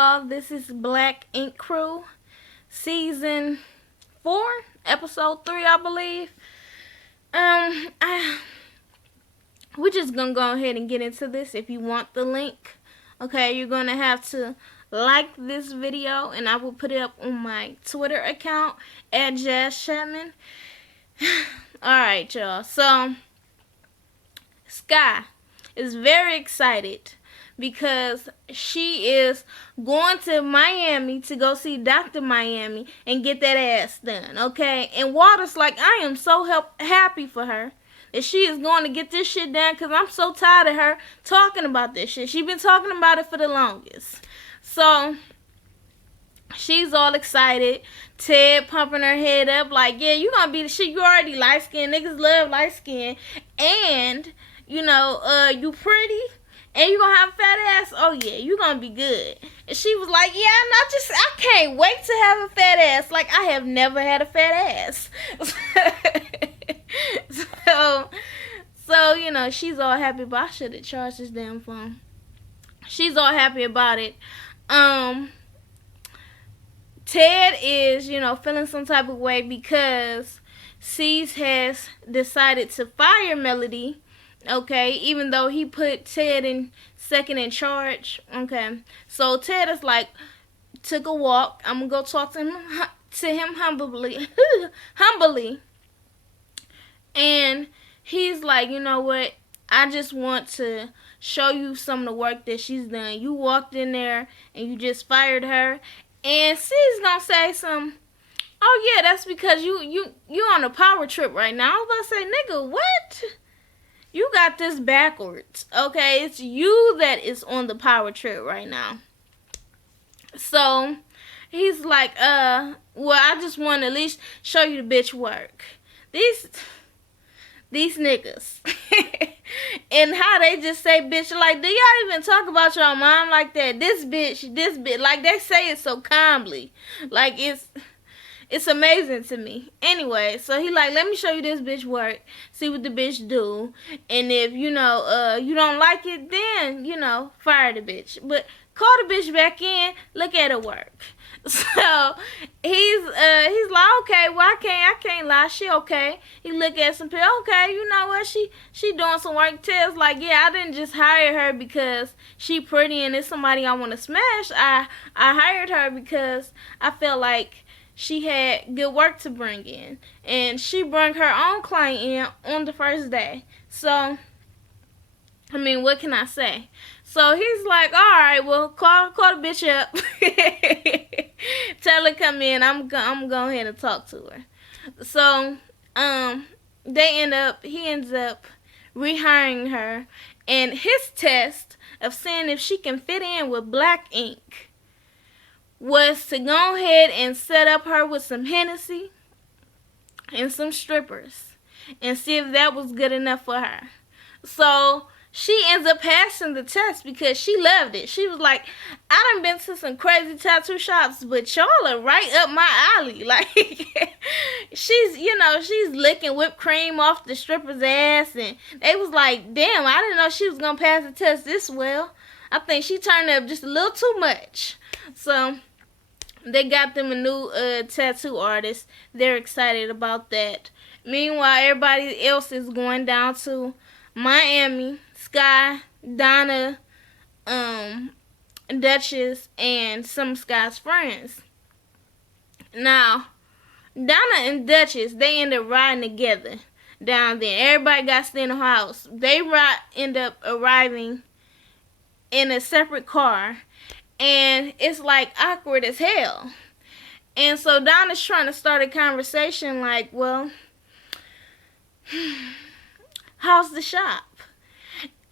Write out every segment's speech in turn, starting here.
y'all? This is Black Ink Crew, season 4, episode 3, I believe. We're just gonna go ahead and get into this. If you want the link, okay, you're gonna have to like this video, and I will put it up on my Twitter account at Jazz Chapman. Alright, y'all. So, Sky is very excited because she is going to Miami to go see Dr. Miami and get that ass done, okay? And Water's like, I am so happy for her that she is going to get this shit done because I'm so tired of her talking about this shit. She's been talking about it for the longest. So, she's all excited. Ted pumping her head up like, yeah, you gonna be the shit. You already light-skinned. Niggas love light-skinned. And, you know, you pretty. And you gonna have a fat ass? Oh yeah, you gonna be good. And she was like, yeah, I can't wait to have a fat ass. Like, I have never had a fat ass. so, you know, she's all happy, but I should have charged this damn phone. She's all happy about it. Ted is, you know, feeling some type of way because Cease has decided to fire Melody. Okay, even though he put Ted in second in charge. Okay, so Ted is like, took a walk. I'm gonna go talk to him humbly, and he's like, you know what? I just want to show you some of the work that she's done. You walked in there and you just fired her, and she's gonna say some. Oh yeah, that's because you on a power trip right now. I was about to say, nigga, what? You got this backwards, okay? It's you that is on the power trip right now. So, he's like, well, I just want to at least show you the bitch work. These niggas. And how they just say bitch, like, do y'all even talk about your mom like that? This bitch, like, they say it so calmly. Like, it's amazing to me. Anyway, so he like, let me show you this bitch work. See what the bitch do. And if, you know, you don't like it, then, you know, fire the bitch. But call the bitch back in, look at her work. So, he's like, okay, well, I can't lie, she okay. He look at some people, okay, you know what, she doing some work. Ted's like, yeah, I didn't just hire her because she pretty and it's somebody I want to smash. I hired her because I felt like she had good work to bring in. And she brought her own client in on the first day. So, I mean, what can I say? So, he's like, alright, well, call the bitch up. Tell her come in. I'm going ahead and talk to her. So, he ends up rehiring her. And his test of seeing if she can fit in with Black Ink was to go ahead and set up her with some Hennessy and some strippers and see if that was good enough for her. So she ends up passing the test because she loved it. She was like, I done been to some crazy tattoo shops, but y'all are right up my alley. Like, she's licking whipped cream off the stripper's ass, and they was like, damn, I didn't know she was gonna pass the test this well. I think she turned up just a little too much. So they got them a new tattoo artist. They're excited about that. Meanwhile, everybody else is going down to Miami. Sky, Donna, Duchess, and some of Sky's friends. Now, Donna and Duchess, they end up riding together down there. Everybody got to stay in the house. They end up arriving in a separate car. And it's like awkward as hell. And so Donna's trying to start a conversation like, well, how's the shop?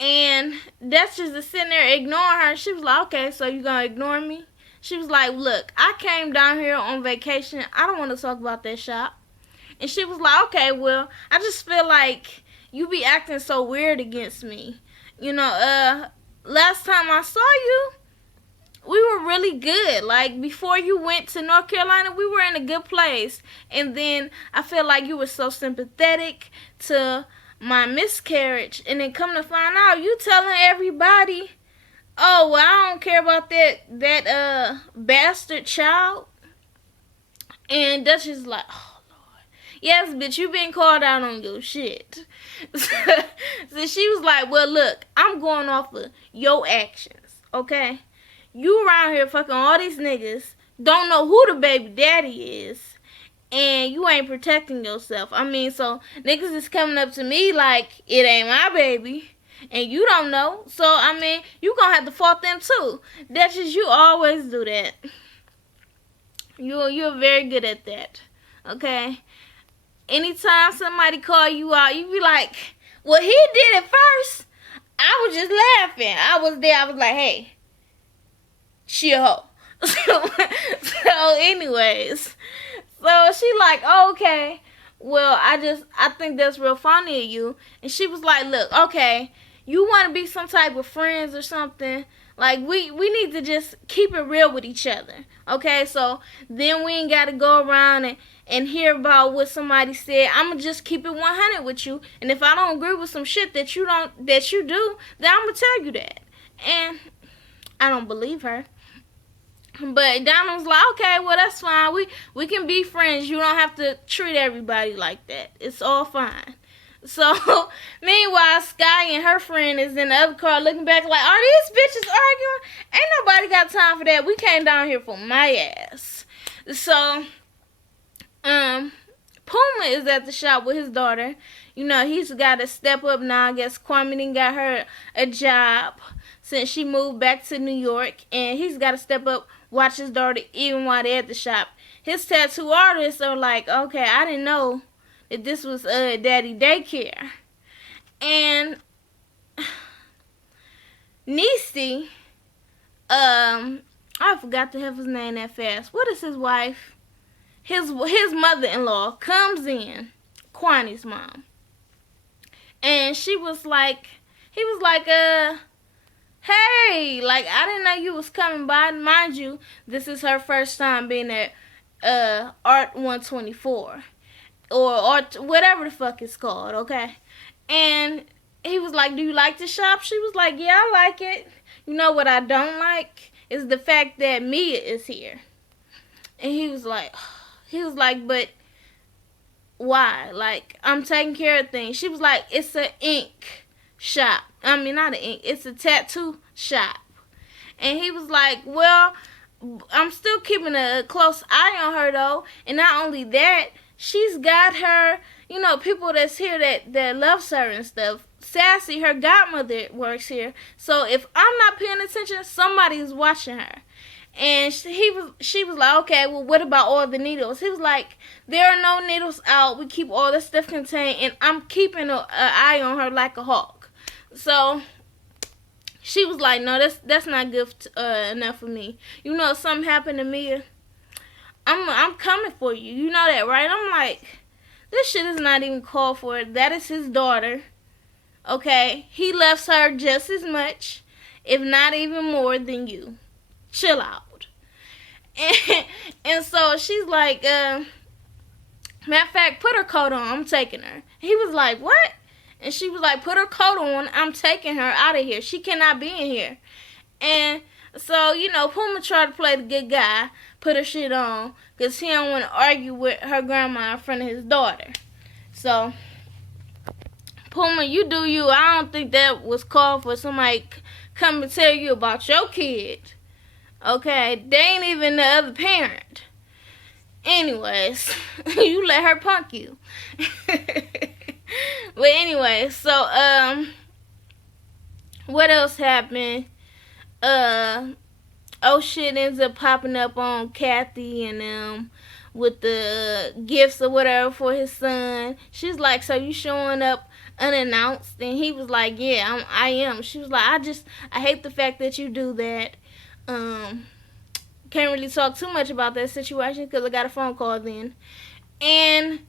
And Duchess is sitting there ignoring her. She was like, okay, so you gonna ignore me? She was like, look, I came down here on vacation. I don't want to talk about that shop. And she was like, okay, well, I just feel like you be acting so weird against me. You know, last time I saw you, we were really good. Like, before you went to North Carolina, we were in a good place. And then I feel like you were so sympathetic to my miscarriage. And then come to find out, you telling everybody Oh, well, I don't care about that bastard child. And Duchess is like, oh Lord, yes, bitch, you been called out on your shit. So she was like, well, look, I'm going off of your actions, okay? You around here fucking all these niggas, don't know who the baby daddy is, and you ain't protecting yourself. I mean, so niggas is coming up to me like it ain't my baby, and you don't know. So I mean, you gonna have to fault them too. That's just, you always do that. You're very good at that. Okay. Anytime somebody call you out, you be like, well, he did it first. I was just laughing. I was there. I was like, hey, she a hoe. So anyways, so she like, oh, okay, well, I think that's real funny of you. And she was like, look, okay, you want to be some type of friends or something, like we need to just keep it real with each other, okay? So then we ain't got to go around and hear about what somebody said. I'ma just keep it 100 with you, and if I don't agree with some shit that you do, then I'ma tell you that. And I don't believe her. But Donna was like, okay, well, that's fine. We can be friends. You don't have to treat everybody like that. It's all fine. So, meanwhile, Sky and her friend is in the other car looking back like, are these bitches arguing? Ain't nobody got time for that. We came down here for my ass. So, Puma is at the shop with his daughter. You know, he's got to step up now. I guess Kwame done got her a job since she moved back to New York. And he's got to step up, watch his daughter even while they're at the shop. His tattoo artists are like, okay, I didn't know that this was daddy daycare. And Niecy, I forgot to have his name that fast. What is his wife? His mother-in-law comes in, Kwani's mom. And he was like, hey, like, I didn't know you was coming by. Mind you, this is her first time being at Art 124. Or Art, whatever the fuck it's called, okay? And he was like, do you like the shop? She was like, yeah, I like it. You know what I don't like? Is the fact that Mia is here. And he was like, but why? Like, I'm taking care of things. She was like, it's an ink shop. I mean, not an ink. It's a tattoo shop. And he was like, well, I'm still keeping a close eye on her, though. And not only that, she's got her, you know, people that's here that loves her and stuff. Sassy, her godmother, works here. So if I'm not paying attention, somebody's watching her. And she was like, okay, well, what about all the needles? He was like, there are no needles out. We keep all this stuff contained, and I'm keeping an eye on her like a hawk. So she was like, no, that's not good enough for me. You know, if something happened to me, I'm coming for you. You know that, right? I'm like, this shit is not even called for. That is his daughter. Okay? He loves her just as much, if not even more than you. Chill out. And so she's like, matter of fact, put her coat on. I'm taking her. He was like, what? And she was like, put her coat on. I'm taking her out of here. She cannot be in here. And so, you know, Puma tried to play the good guy, put her shit on, because he don't want to argue with her grandma in front of his daughter. So, Puma, you do you. I don't think that was called for somebody come and tell you about your kid. Okay, they ain't even the other parent. Anyways, you let her punk you. But anyway, so what else happened? Oh shit ends up popping up on Kathy and with the gifts or whatever for his son. She's like, so you showing up unannounced? And he was like, yeah, I am. She was like, I hate the fact that you do that. Can't really talk too much about that situation because I got a phone call then. And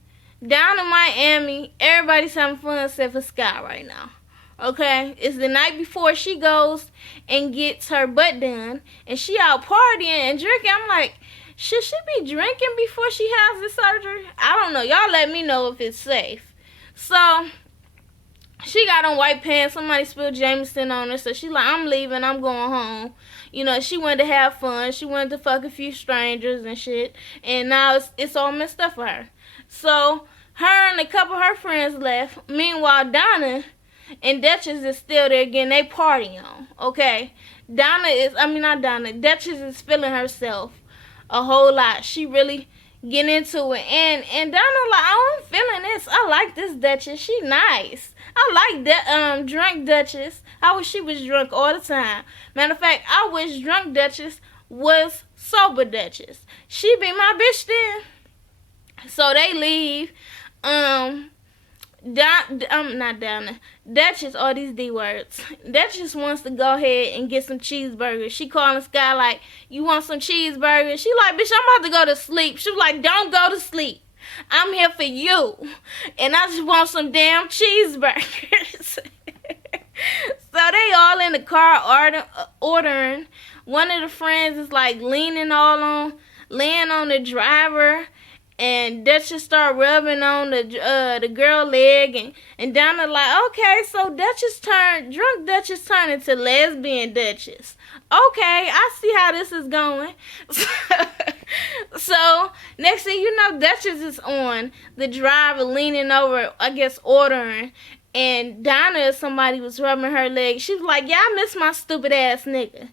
down in Miami, everybody's having fun except for Sky right now. Okay? It's the night before she goes and gets her butt done. And she out partying and drinking. I'm like, should she be drinking before she has the surgery? I don't know. Y'all let me know if it's safe. So, she got on white pants. Somebody spilled Jameson on her, so she like, I'm leaving. I'm going home. You know, she wanted to have fun. She wanted to fuck a few strangers and shit. And now it's all messed up for her. So her and a couple of her friends left. Meanwhile, Donna and Duchess is still there again. They party on. Okay, not Donna. Duchess is feeling herself a whole lot. She really getting into it. And Donna like, oh, I'm feeling this. I like this Duchess. She nice. I like that drunk Duchess. I wish she was drunk all the time. Matter of fact, I wish drunk Duchess was sober Duchess. She be my bitch then. So they leave. Not Donna. Duchess, all these D words. Duchess wants to go ahead and get some cheeseburgers. She calling Sky like, you want some cheeseburgers? She like, bitch, I'm about to go to sleep. She was like, don't go to sleep. I'm here for you. And I just want some damn cheeseburgers. So they all in the car ordering. One of the friends is like laying on the driver. And Duchess start rubbing on the girl leg, and Donna like, okay, so drunk Duchess turned into lesbian Duchess. Okay, I see how this is going. So next thing you know, Duchess is on the driver leaning over, I guess ordering, and Donna, somebody was rubbing her leg. She was like, yeah, I miss my stupid ass nigga.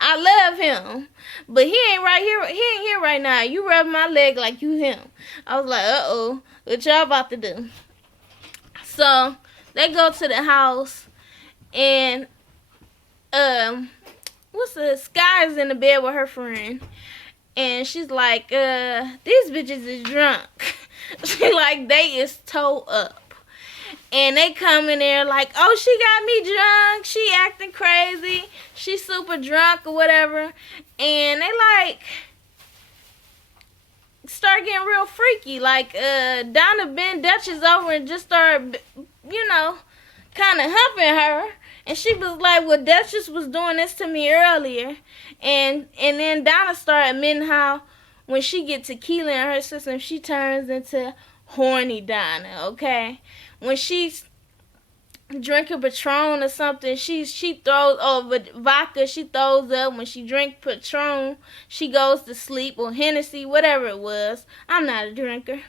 I love him, but he ain't right here. He ain't here right now. You rub my leg like you him. I was like, uh-oh, what y'all about to do? So they go to the house, and Sky is in the bed with her friend, and she's like, these bitches is drunk. She like, they is toe up. And they come in there like, oh, she got me drunk. She acting crazy. She super drunk or whatever. And they like start getting real freaky. Like Donna bent Duchess over and just started, kind of humping her. And she was like, well, Duchess was doing this to me earlier. And then Donna started admitting how when she gets tequila in her system, she turns into horny Donna, okay? When she's drinking Patron or something, she throws over vodka. She throws up. When she drinks Patron, she goes to sleep, or Hennessy, whatever it was. I'm not a drinker.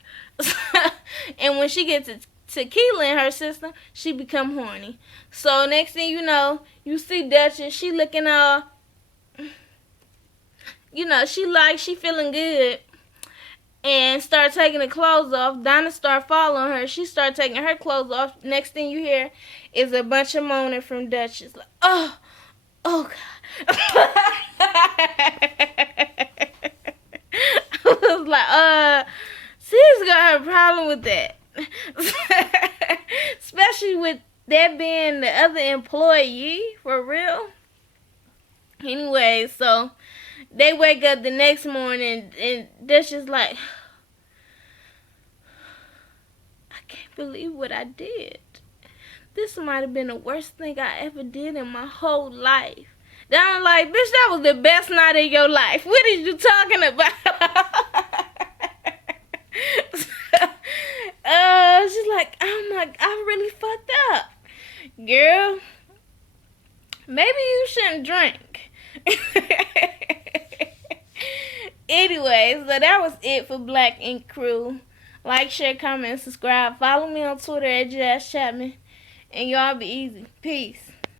And when she gets tequila in her system, she become horny. So next thing you know, you see Duchess. She looking all, she feeling good. And start taking the clothes off. Donna start following her. She start taking her clothes off. Next thing you hear is a bunch of moaning from Duchess. Like, oh God. I was like, she's gonna have a problem with that. Especially with that being the other employee, for real. Anyway, so they wake up the next morning and Duchess like, I can't believe what I did. This might have been the worst thing I ever did in my whole life. Then I'm like, bitch, that was the best night of your life. What are you talking about? She's like, I really fucked up. Girl, maybe you shouldn't drink. Anyway, so that was it for Black Ink Crew. Like, share, comment, subscribe. Follow me on Twitter at Jazz Chapman. And y'all be easy. Peace.